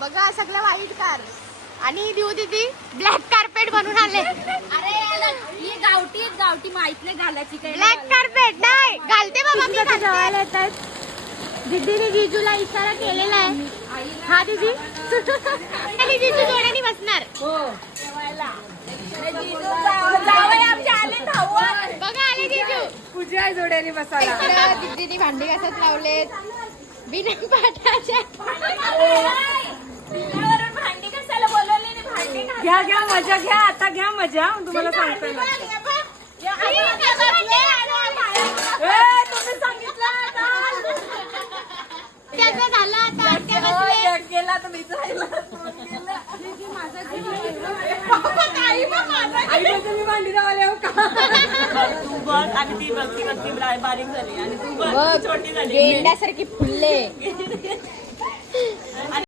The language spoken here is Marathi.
बघा सगळं व्हाईट कार आणि दिऊ दीदी ब्लॅक कार्पेट बनवून आले. अरे ही गावठी माहितले घालायची काय ब्लॅक कार्पेट नाही घालते बाबा मी जेवायला येतात. दीदीने जीजूला इशारा केलेला आहे. हा दीदी आणि जीजू जोड्याने बसणार. हो जावई आमचे आले धावत. बघा आले जीजू. पूजा जोड्याने बसायला. दीदीने भांडी घासत लावलेत बिना पाठाच्या. भांडी कशाला बोलवले भांडी घ्या मजा घ्या. आता घ्या मजा तुम्हाला सांगतो. तुम्ही सांगितलं त्याचं झालं आता आत्या बसले. गेला तुम्ही मी भांडी लावले हो का. तू बघ आणि ती बघ ती बारीक झाली आणि तू बघ छोटी झाली. गेंड्यासारखी फुलले.